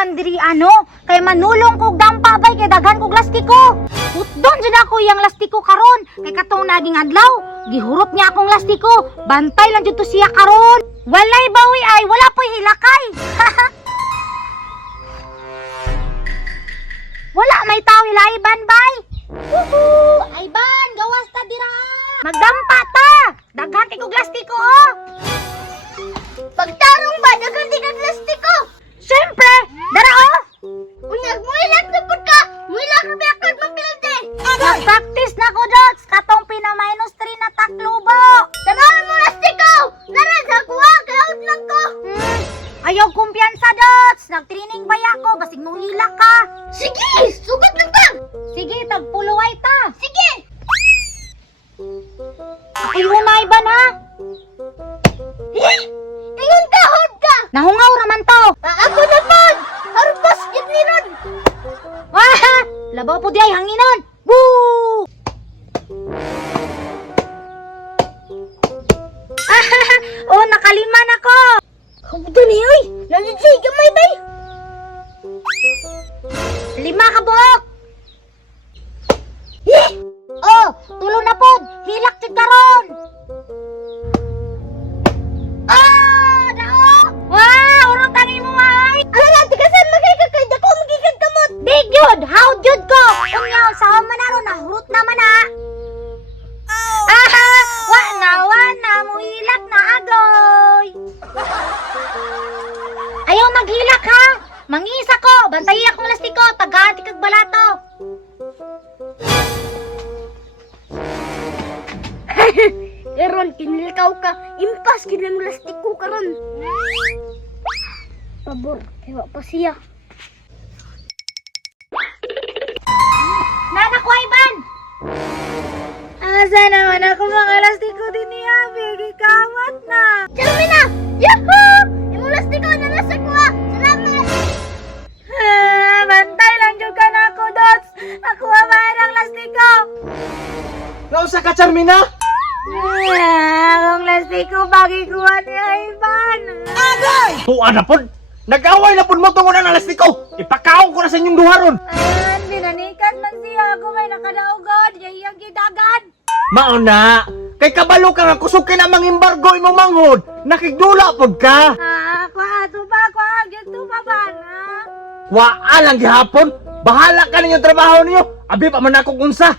Iban diri kay manulong kog dampa bay kay daghan kog lastiko. Hutdon jud ako yang lastiko karon kay katong naging adlaw gihurot niya akong lastiko. Bantay lang jud to siya karon. Walay bawi ay wala po'y hilakay. Wala may tao hilaiban bay. Ayban gawas ta dira. Magdampa ta. Daghan kog lastiko oh. Pagtarong ba daghan kog lastiko? Siyempre, dara oh. Unyag mo ilag na pud ka. Mo ilag na bakit mapilde. Nag-practice na ko dots katong pina-minus 3 na taklubo. Daghan mo lastiko. Dara sa kuha kaot lang ko. Ayaw kumpiyansa dots. Nag-training ba ako basig mo hilak ka. Sige, sugat lang ka. Sige, tagpuluway ta. Sige. Ako'y unay ba na? Ingon ka, hold ka! Nahungaw raman to! Ako na pod! Harpas yun ni Ron! Wah! Labaw po di ay hanginon! Woo! Oh, nakaliman ako! Kabuto ni oy! Nandiyan gamay bay! 5 ka buhok! Oh! Tulo na pod! Hilak jud karon! Big yun! How jud ko? Unyaw, sa manaro na hurot naman na. Aha! Wana, muhilak na agoy. Ayaw naghilak ha? Mangisa ko, bantayi akong lastiko, tagati kag balato. Eron, kinilikaw ka. Impas, kinang lastiko ka ron. Pabor, kaya pa siya. Nanak ko, Ivan! Asa naman ako mga lastiko din niya, bigi kawat na. Charmina! Yahoo! Yung lastiko na nasa kuha. Salamat! Bantay lang dyan ka na ako, Dots. Ako amahan ang lastiko. Nausa ka, Charmina? Akong lastiko, bagi kuha niya, Ivan. Agay! Tuwa na po! Nag-away na po mo tungo na nalastik ko! Ipakaon ko na sa inyong duharon! Ayan, binanikan man siya ako may nakadaugod. Yayang gidagan. Mauna! Kay kabalo ka nga kusukin na mangimbargo imong manghod! Nakigdula po ka! Ato ba, gito pa ba na? Waan lang gihapon! Bahala ka ninyong trabaho niyo! Abi pa man akong unsa!